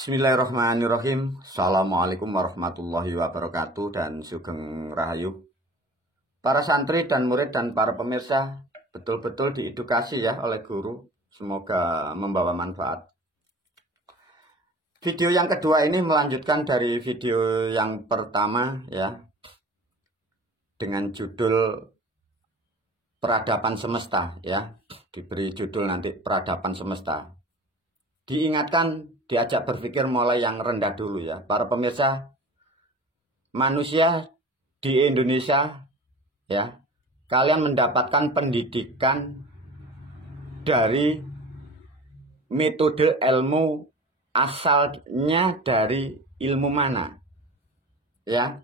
Bismillahirrahmanirrahim. Assalamualaikum warahmatullahi wabarakatuh dan sugeng rahayu. Para santri dan murid dan para pemirsa betul-betul diedukasi ya oleh guru. Semoga membawa manfaat. Video yang kedua ini melanjutkan dari video yang pertama ya. Dengan judul Peradaban Semesta ya. Diberi judul nanti Peradaban Semesta. Diingatkan, diajak berpikir mulai yang rendah dulu ya. Para pemirsa, manusia di Indonesia ya, kalian mendapatkan pendidikan dari metode ilmu asalnya dari ilmu mana? Ya.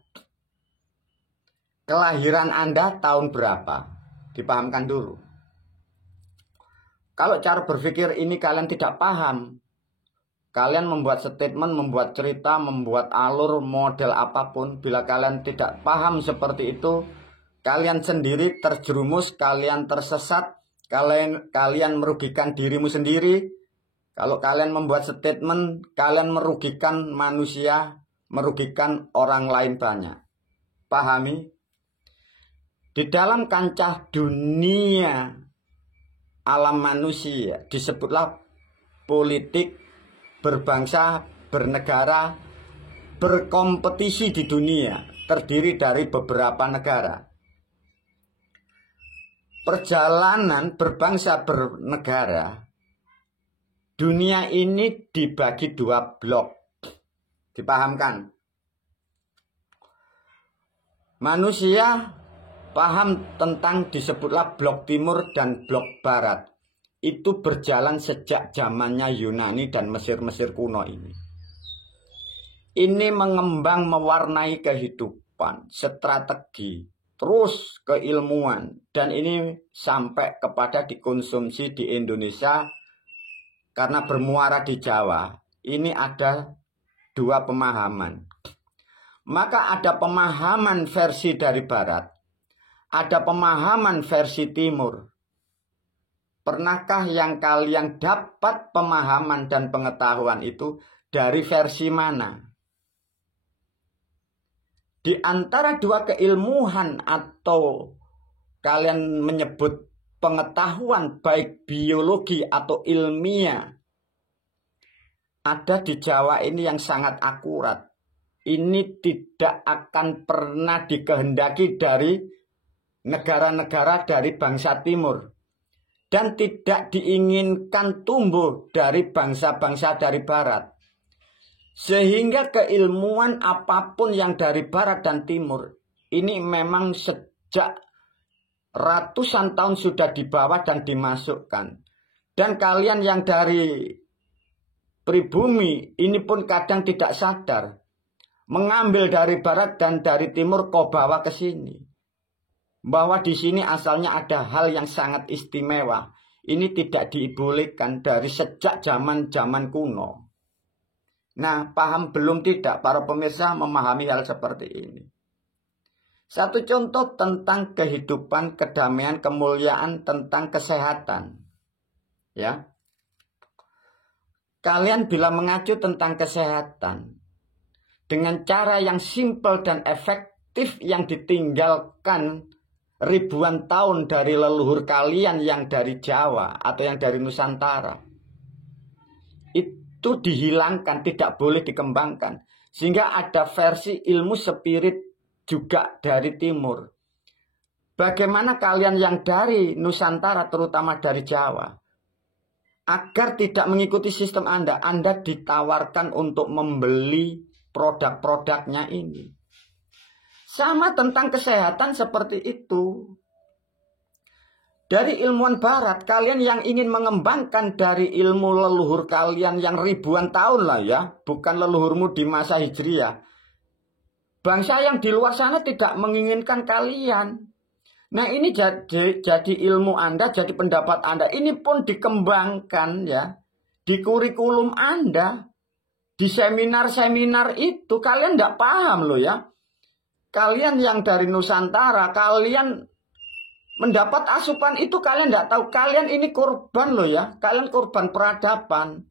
Kelahiran Anda tahun berapa? Dipahamkan dulu. Kalau cara berpikir ini kalian tidak paham, kalian membuat statement, membuat cerita, membuat alur, model apapun, bila kalian tidak paham seperti itu, kalian sendiri terjerumus, kalian tersesat, kalian merugikan dirimu sendiri. Kalau kalian membuat statement, kalian merugikan manusia, merugikan orang lain banyak. Pahami? Di dalam kancah dunia alam manusia disebutlah politik, berbangsa, bernegara, berkompetisi di dunia, terdiri dari beberapa negara. Perjalanan berbangsa bernegara, dunia ini dibagi dua blok. Dipahamkan? Manusia paham tentang disebutlah blok timur dan blok barat. Itu berjalan sejak zamannya Yunani dan Mesir kuno ini. Ini mengembang mewarnai kehidupan, strategi, terus keilmuan. Dan ini sampai kepada dikonsumsi di Indonesia karena bermuara di Jawa. Ini ada dua pemahaman. Maka ada pemahaman versi dari barat. Ada pemahaman versi timur. Pernahkah yang kalian dapat pemahaman dan pengetahuan itu dari versi mana? Di antara dua keilmuan atau kalian menyebut pengetahuan baik biologi atau ilmiah, ada di Jawa ini yang sangat akurat. Ini tidak akan pernah dikehendaki dari negara-negara dari bangsa timur. Dan tidak diinginkan tumbuh dari bangsa-bangsa dari barat. Sehingga keilmuan apapun yang dari barat dan timur, ini memang sejak ratusan tahun sudah dibawa dan dimasukkan. Dan kalian yang dari pribumi, ini pun kadang tidak sadar. Mengambil dari barat dan dari timur kau bawa ke sini. Bahwa di sini asalnya ada hal yang sangat istimewa. Ini tidak dibolehkan dari sejak zaman kuno. Nah, paham belum tidak para pemirsa memahami hal seperti ini? Satu contoh tentang kehidupan, kedamaian, kemuliaan, tentang kesehatan. Ya. Kalian bila mengacu tentang kesehatan dengan cara yang simpel dan efektif yang ditinggalkan ribuan tahun dari leluhur kalian yang dari Jawa atau yang dari Nusantara, itu dihilangkan, tidak boleh dikembangkan. Sehingga ada versi ilmu spirit juga dari timur. Bagaimana kalian yang dari Nusantara, terutama dari Jawa, agar tidak mengikuti sistem Anda ditawarkan untuk membeli produk-produknya ini. Sama tentang kesehatan seperti itu. Dari ilmuwan barat, kalian yang ingin mengembangkan dari ilmu leluhur kalian yang ribuan tahun lah ya. Bukan leluhurmu di masa hijriah. Bangsa yang di luar sana tidak menginginkan kalian. Nah ini jadi ilmu Anda, jadi pendapat Anda. Ini pun dikembangkan ya. Di kurikulum Anda. Di seminar-seminar itu kalian tidak paham loh ya. Kalian yang dari Nusantara, kalian mendapat asupan itu kalian tidak tahu. Kalian ini korban loh ya. Kalian korban peradaban.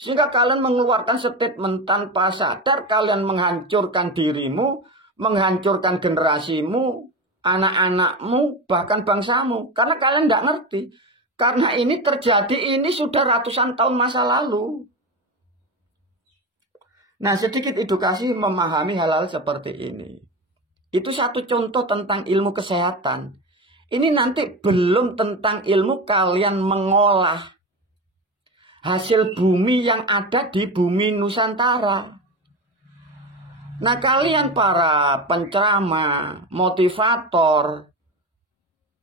Sehingga kalian mengeluarkan statement tanpa sadar, kalian menghancurkan dirimu, menghancurkan generasimu, anak-anakmu, bahkan bangsamu. Karena kalian tidak ngerti. Karena ini terjadi, ini sudah ratusan tahun masa lalu. Nah, sedikit edukasi memahami hal-hal seperti ini. Itu satu contoh tentang ilmu kesehatan. Ini nanti belum tentang ilmu kalian mengolah hasil bumi yang ada di bumi Nusantara. Nah, kalian para penceramah, motivator,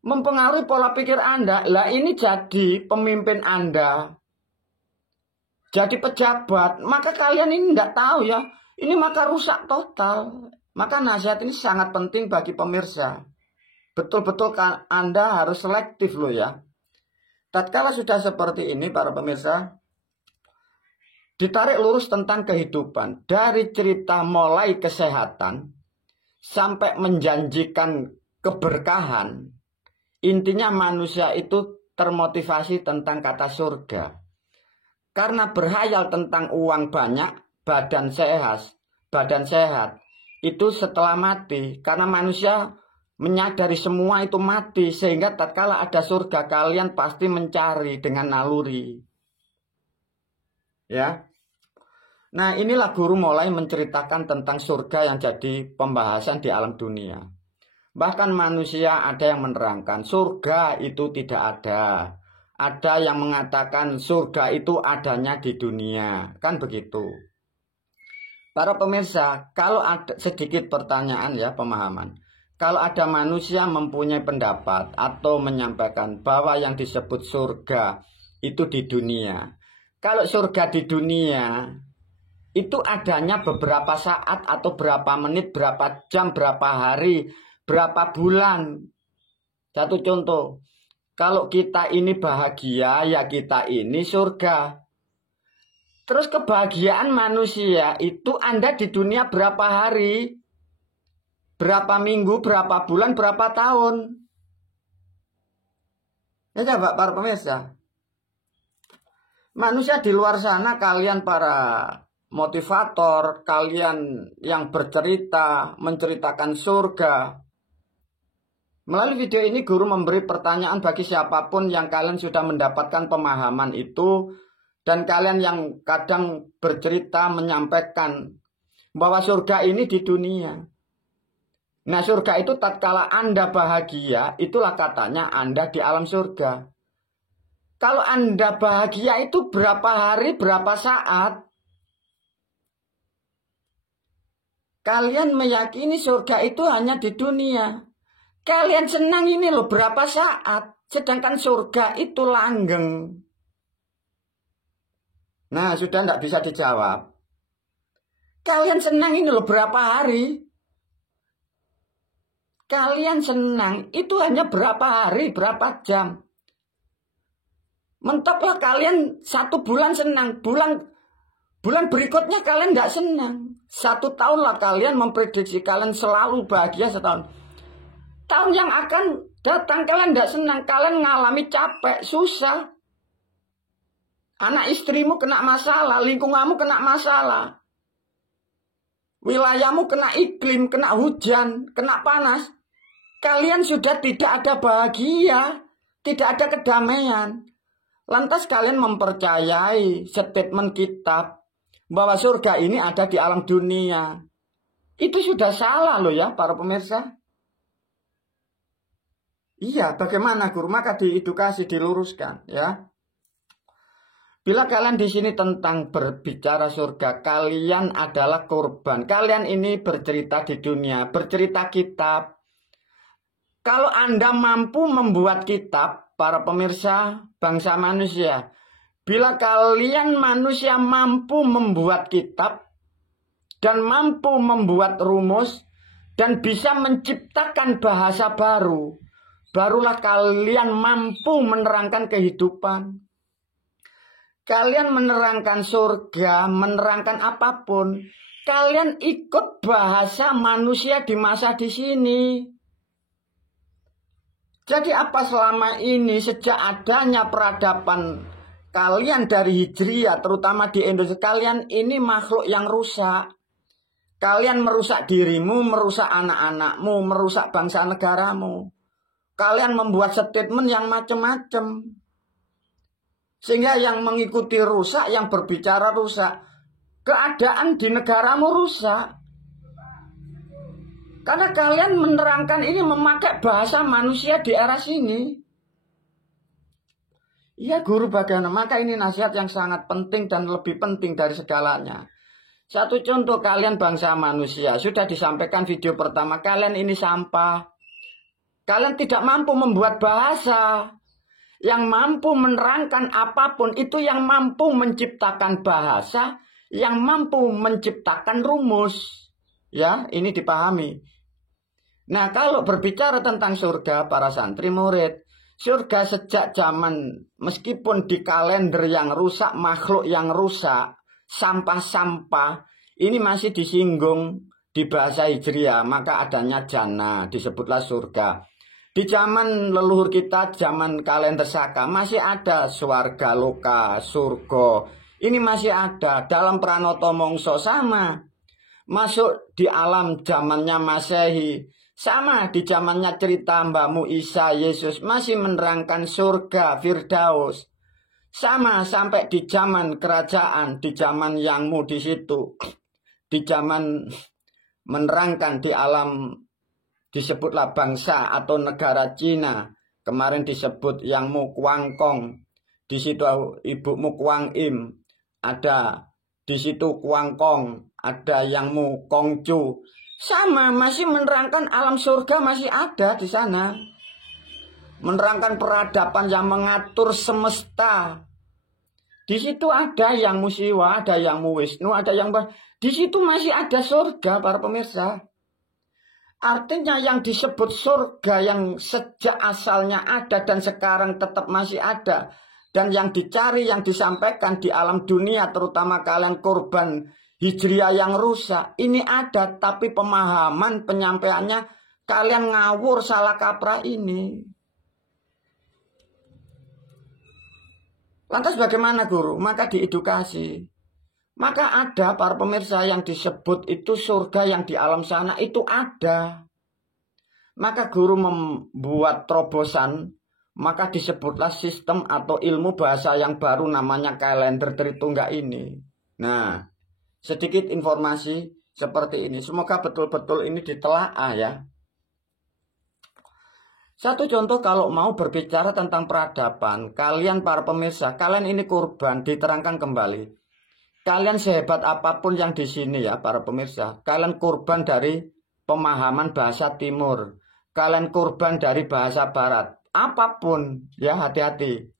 mempengaruhi pola pikir Anda. Lah ini jadi pemimpin Anda, jadi pejabat. Maka kalian ini tidak tahu ya. Ini maka rusak total. Maka nasihat ini sangat penting bagi pemirsa. Betul-betul Anda harus selektif loh ya. Tatkala sudah seperti ini para pemirsa, ditarik lurus tentang kehidupan. Dari cerita mulai kesehatan sampai menjanjikan keberkahan. Intinya manusia itu termotivasi tentang kata surga. Karena berhayal tentang uang banyak, badan sehat. Itu setelah mati. Karena manusia menyadari semua itu mati. Sehingga tatkala ada surga, kalian pasti mencari dengan naluri. Ya. Nah, inilah guru mulai menceritakan tentang surga yang jadi pembahasan di alam dunia. Bahkan manusia ada yang menerangkan surga itu tidak ada. Ada yang mengatakan surga itu adanya di dunia. Kan begitu. Para pemirsa, kalau ada sedikit pertanyaan ya, pemahaman. Kalau ada manusia mempunyai pendapat atau menyampaikan bahwa yang disebut surga itu di dunia. Kalau surga di dunia itu adanya beberapa saat atau berapa menit, berapa jam, berapa hari, berapa bulan. Satu contoh, kalau kita ini bahagia, ya kita ini surga. Terus kebahagiaan manusia itu Anda di dunia berapa hari, berapa minggu, berapa bulan, berapa tahun. Ya coba para pemirsa. Manusia di luar sana, kalian para motivator, kalian yang bercerita, menceritakan surga. Melalui video ini guru memberi pertanyaan bagi siapapun yang kalian sudah mendapatkan pemahaman itu. Dan kalian yang kadang bercerita menyampaikan bahwa surga ini di dunia. Nah, surga itu tatkala Anda bahagia, itulah katanya Anda di alam surga. Kalau Anda bahagia itu berapa hari, berapa saat? Kalian meyakini surga itu hanya di dunia. Kalian senang ini loh berapa saat. Sedangkan surga itu langgeng. Nah, sudah tidak bisa dijawab. Kalian senang ini loh berapa hari? Kalian senang itu hanya berapa hari, berapa jam. Mentoklah kalian 1 bulan senang. Bulan berikutnya kalian tidak senang. 1 tahun lah kalian memprediksi kalian selalu bahagia setahun. Tahun yang akan datang kalian tidak senang. Kalian mengalami capek, susah. Anak istrimu kena masalah, lingkunganmu kena masalah. Wilayahmu kena iklim, kena hujan, kena panas. Kalian sudah tidak ada bahagia, tidak ada kedamaian. Lantas kalian mempercayai statement kitab bahwa surga ini ada di alam dunia. Itu sudah salah loh ya para pemirsa. Iya, bagaimana guru? Maka diedukasi, diluruskan ya. Bila kalian di sini tentang berbicara surga, kalian adalah korban. Kalian ini bercerita di dunia, bercerita kitab. Kalau Anda mampu membuat kitab, para pemirsa bangsa manusia, bila kalian manusia mampu membuat kitab dan mampu membuat rumus dan bisa menciptakan bahasa baru, barulah kalian mampu menerangkan kehidupan. Kalian menerangkan surga, menerangkan apapun. Kalian ikut bahasa manusia di masa di sini. Jadi apa selama ini sejak adanya peradaban kalian dari Hijriah, terutama di Indonesia, kalian ini makhluk yang rusak. Kalian merusak dirimu, merusak anak-anakmu, merusak bangsa negaramu. Kalian membuat statement yang macam-macam. Sehingga yang mengikuti rusak, yang berbicara rusak. Keadaan di negaramu rusak. Karena kalian menerangkan ini memakai bahasa manusia di era sini. Ya guru bagaimana? Maka ini nasihat yang sangat penting dan lebih penting dari segalanya. Satu contoh, kalian bangsa manusia. Sudah disampaikan video pertama, kalian ini sampah. Kalian tidak mampu membuat bahasa. Yang mampu menerangkan apapun, itu yang mampu menciptakan bahasa, yang mampu menciptakan rumus. Ya, ini dipahami. Nah, kalau berbicara tentang surga, para santri murid, surga sejak zaman, meskipun di kalender yang rusak, makhluk yang rusak, sampah-sampah, ini masih disinggung di bahasa Hijriah, maka adanya jannah, disebutlah surga. Di zaman leluhur kita, zaman kalender Saka, masih ada swarga loka, surga. Ini masih ada dalam Pranoto Mongso, sama. Masuk di alam zamannya Masehi, sama di zamannya cerita Mbakmu Isa, Yesus masih menerangkan surga, Firdaus. Sama sampai di zaman kerajaan, di zaman Yangmu di situ. Di zaman menerangkan di alam, disebutlah bangsa atau negara Cina. Kemarin disebut Yangmu Kuangkong. Di situ ibumu Kuang Im. Ada di situ Kuangkong. Ada Yangmu Kongcu. Sama, masih menerangkan alam surga masih ada di sana. Menerangkan peradaban yang mengatur semesta. Di situ ada Yangmu Siwa, ada Yangmu Wisnu, ada yang di situ masih ada surga, para pemirsa. Artinya yang disebut surga yang sejak asalnya ada dan sekarang tetap masih ada. Dan yang dicari, yang disampaikan di alam dunia, terutama kalian korban Hijriah yang rusak, ini ada, tapi pemahaman penyampaiannya kalian ngawur, salah kaprah ini. Lantas bagaimana guru? Maka diedukasi. Maka ada para pemirsa yang disebut itu surga yang di alam sana itu ada. Maka guru membuat terobosan, maka disebutlah sistem atau ilmu bahasa yang baru namanya kalender Tritungga ini. Nah, sedikit informasi seperti ini. Semoga betul-betul ini ditelaah ya. Satu contoh kalau mau berbicara tentang peradaban. Kalian para pemirsa, kalian ini korban, diterangkan kembali. Kalian sehebat apapun yang di sini ya para pemirsa. Kalian korban dari pemahaman bahasa timur. Kalian korban dari bahasa barat. Apapun ya, hati-hati.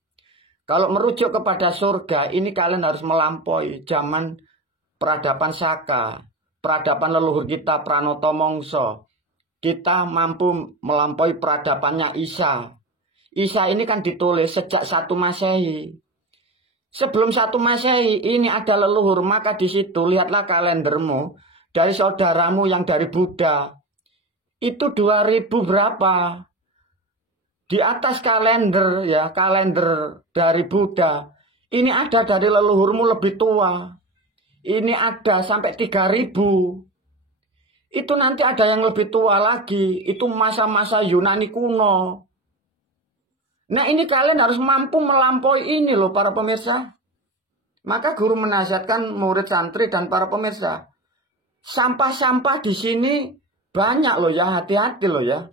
Kalau merujuk kepada surga, ini kalian harus melampaui zaman peradaban Saka, peradaban leluhur kita Pranoto Mongso. Kita mampu melampaui peradabannya Isa. Isa ini kan ditulis sejak 1 Masehi. Sebelum 1 Masehi ini ada leluhur, maka di situ lihatlah kalendermu dari saudaramu yang dari Buddha. Itu 2000 berapa? Di atas kalender ya, kalender dari Buddha. Ini ada dari leluhurmu lebih tua. Ini ada sampai 3000. Itu nanti ada yang lebih tua lagi. Itu masa-masa Yunani kuno. Nah ini kalian harus mampu melampaui ini loh para pemirsa. Maka guru menasihatkan murid santri dan para pemirsa. Sampah-sampah di sini banyak loh ya, hati-hati loh ya.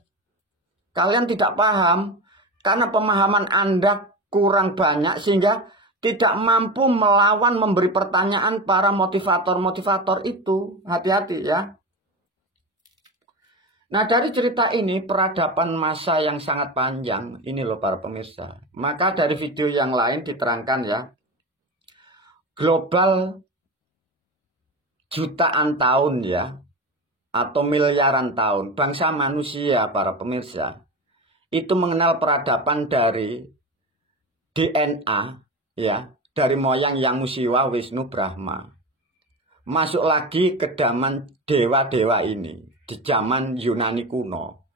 Kalian tidak paham karena pemahaman Anda kurang banyak sehingga tidak mampu melawan memberi pertanyaan para motivator-motivator itu. Hati-hati ya. Nah dari cerita ini peradaban masa yang sangat panjang. Ini loh para pemirsa. Maka dari video yang lain diterangkan ya. Global jutaan tahun ya. Atau miliaran tahun. Bangsa manusia para pemirsa. Itu mengenal peradaban dari DNA. Ya, dari moyang Yangmu Siwa, Wisnu, Brahma. Masuk lagi ke zaman dewa-dewa ini. Di zaman Yunani kuno.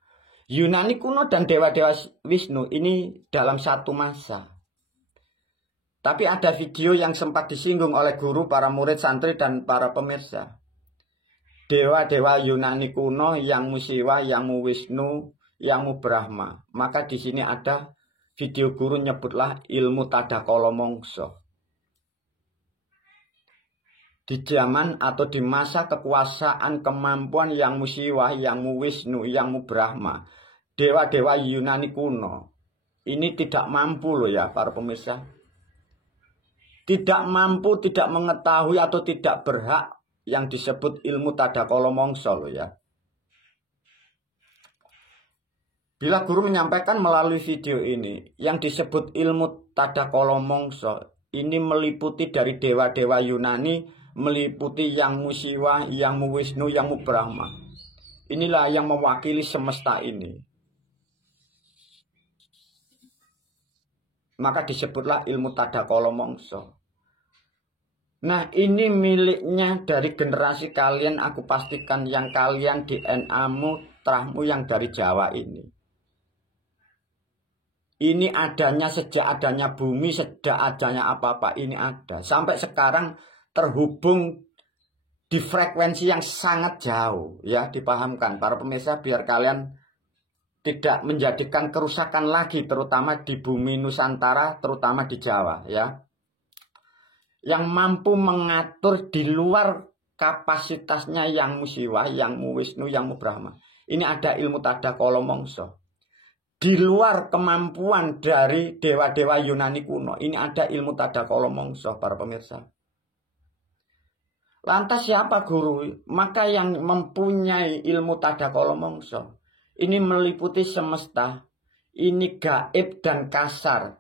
Yunani kuno dan dewa-dewa Wisnu ini dalam satu masa. Tapi ada video yang sempat disinggung oleh guru, para murid, santri, dan para pemirsa. Dewa-dewa Yunani kuno, yang Siwa, yang Wisnu, yang Brahma. Maka di sini ada video guru nyebutlah ilmu Tadakala Mangsa. Di zaman atau di masa kekuasaan kemampuan yang Siwa, yang Wisnu, yang Brahma, dewa-dewa Yunani kuno ini tidak mampu loh ya para pemirsa. Tidak mampu, tidak mengetahui atau tidak berhak yang disebut ilmu Tadakala Mangsa loh ya. Bila guru menyampaikan melalui video ini yang disebut ilmu Tadakala Mangsa, ini meliputi dari dewa-dewa Yunani, meliputi yang Siwa, yang Wisnu, yang Brahma. Inilah yang mewakili semesta ini. Maka disebutlah ilmu Tadakala Mangsa. Nah, ini miliknya dari generasi kalian, aku pastikan yang kalian DNA-mu, terahmu yang dari Jawa ini. Ini adanya sejak adanya bumi, sejak adanya apa-apa, ini ada. Sampai sekarang terhubung di frekuensi yang sangat jauh, ya, dipahamkan para pemirsa, biar kalian tidak menjadikan kerusakan lagi, terutama di bumi Nusantara, terutama di Jawa, ya. Yang mampu mengatur di luar kapasitasnya yang Siwa, yang Wisnu, yang Brahma. Ini ada ilmu Tadakala Mangsa. Di luar kemampuan dari dewa-dewa Yunani kuno, ini ada ilmu Tadakala Mangsa para pemirsa. Lantas siapa guru? Maka yang mempunyai ilmu Tadakala Mangsa ini meliputi semesta. Ini gaib dan kasar,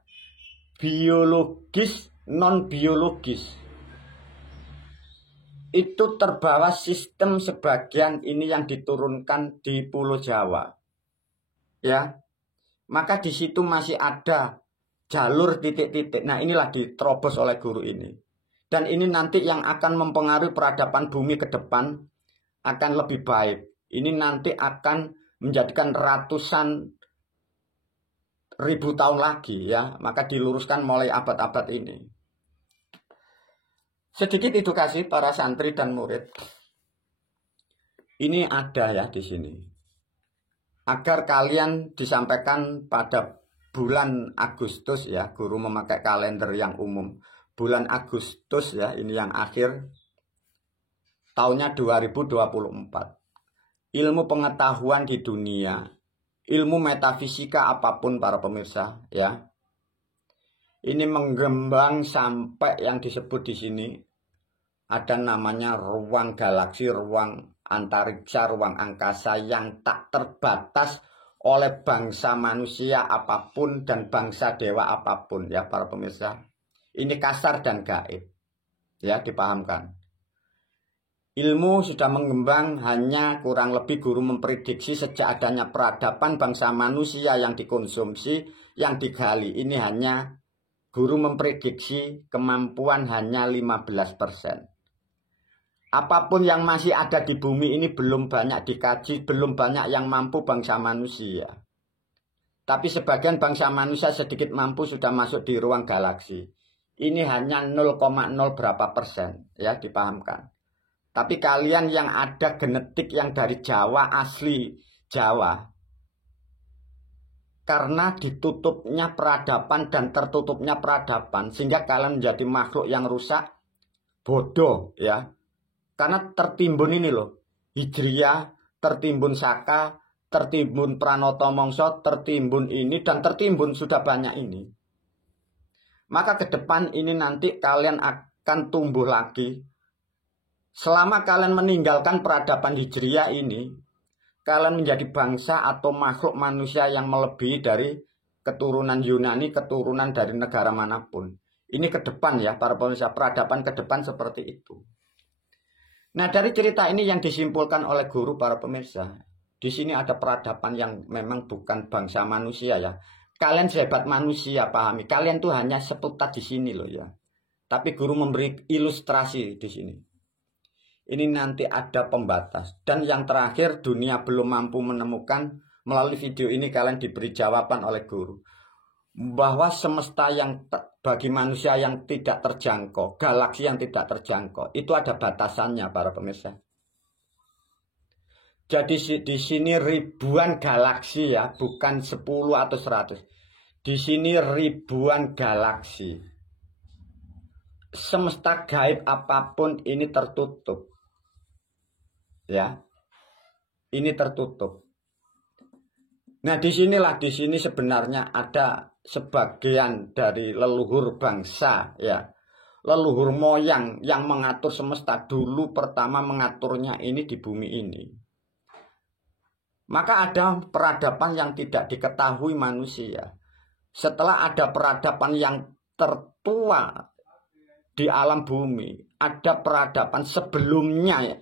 biologis, non-biologis. Itu terbawa sistem sebagian ini yang diturunkan di Pulau Jawa. Ya. Maka di situ masih ada jalur titik-titik. Nah, inilah diterobos oleh guru ini. Dan ini nanti yang akan mempengaruhi peradaban bumi ke depan akan lebih baik. Ini nanti akan menjadikan ratusan ribu tahun lagi ya. Maka diluruskan mulai abad-abad ini. Sedikit edukasi para santri dan murid. Ini ada ya di sini. Agar kalian disampaikan pada bulan Agustus ya. Guru memakai kalender yang umum. Bulan Agustus ya, ini yang akhir. Tahunnya 2024. Ilmu pengetahuan di dunia. Ilmu metafisika apapun para pemirsa ya. Ini menggembang sampai yang disebut di sini. Ada namanya ruang galaksi, ruang antariksa, ruang angkasa yang tak terbatas oleh bangsa manusia apapun dan bangsa dewa apapun ya para pemirsa. Ini kasar dan gaib ya, dipahamkan. Ilmu sudah mengembang, hanya kurang lebih guru memprediksi sejak adanya peradaban bangsa manusia yang dikonsumsi, yang digali. Ini hanya guru memprediksi kemampuan hanya 15%. Apapun yang masih ada di bumi ini belum banyak dikaji, belum banyak yang mampu bangsa manusia. Tapi sebagian bangsa manusia sedikit mampu sudah masuk di ruang galaksi. Ini hanya 0,0 berapa persen, ya dipahamkan. Tapi kalian yang ada genetik yang dari Jawa, asli Jawa, karena ditutupnya peradaban dan tertutupnya peradaban, sehingga kalian menjadi makhluk yang rusak, bodoh ya. Karena tertimbun ini loh, Hijriyah, tertimbun Saka, tertimbun Pranoto Mangsa, tertimbun ini, dan tertimbun sudah banyak ini. Maka ke depan ini nanti kalian akan tumbuh lagi. Selama kalian meninggalkan peradaban Hijriyah ini, kalian menjadi bangsa atau makhluk manusia yang melebihi dari keturunan Yunani, keturunan dari negara manapun. Ini ke depan ya, para pemirsa, peradaban ke depan seperti itu. Nah, dari cerita ini yang disimpulkan oleh guru para pemirsa, di sini ada peradaban yang memang bukan bangsa manusia ya. Kalian sehebat manusia, pahami. Kalian tuh hanya seputar di sini loh ya. Tapi guru memberi ilustrasi di sini. Ini nanti ada pembatas. Dan yang terakhir, dunia belum mampu menemukan. Melalui video ini kalian diberi jawaban oleh guru. Bahwa semesta yang bagi manusia yang tidak terjangkau, galaksi yang tidak terjangkau, itu ada batasannya para pemirsa. Jadi di sini ribuan galaksi ya, bukan 10 atau 100. Di sini ribuan galaksi. Semesta gaib apapun ini tertutup. Ya. Ini tertutup. Nah, di sini sebenarnya ada sebagian dari leluhur bangsa ya. Leluhur moyang yang mengatur semesta dulu pertama mengaturnya ini di bumi ini. Maka ada peradaban yang tidak diketahui manusia. Setelah ada peradaban yang tertua di alam bumi, ada peradaban sebelumnya ya.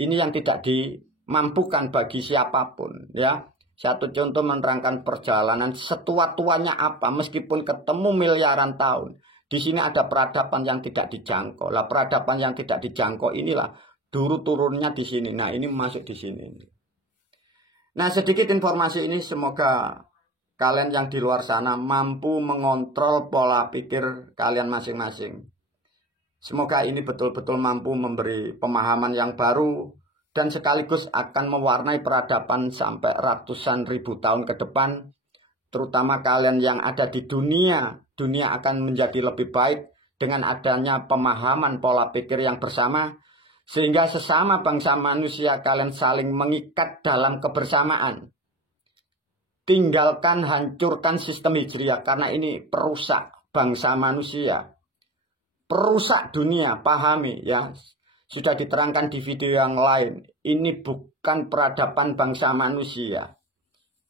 Ini yang tidak dimampukan bagi siapapun ya. Satu contoh menerangkan perjalanan setua-tuanya apa meskipun ketemu miliaran tahun. Di sini ada peradaban yang tidak dijangkau. Lah peradaban yang tidak dijangkau inilah dulu turunnya di sini. Nah, ini masuk di sini. Nah, sedikit informasi ini semoga kalian yang di luar sana mampu mengontrol pola pikir kalian masing-masing. Semoga ini betul-betul mampu memberi pemahaman yang baru dan sekaligus akan mewarnai peradaban sampai ratusan ribu tahun ke depan. Terutama kalian yang ada di dunia. Dunia akan menjadi lebih baik dengan adanya pemahaman pola pikir yang bersama. Sehingga sesama bangsa manusia kalian saling mengikat dalam kebersamaan. Tinggalkan, hancurkan sistem hijriah karena ini perusak bangsa manusia. Perusak dunia, pahami ya. Sudah diterangkan di video yang lain. Ini bukan peradaban bangsa manusia.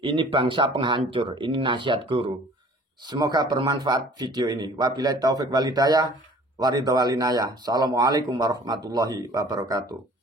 Ini bangsa penghancur. Ini nasihat guru. Semoga bermanfaat video ini. Wabillahi taufik walhidayah. Waridha walinayah. Assalamualaikum warahmatullahi wabarakatuh.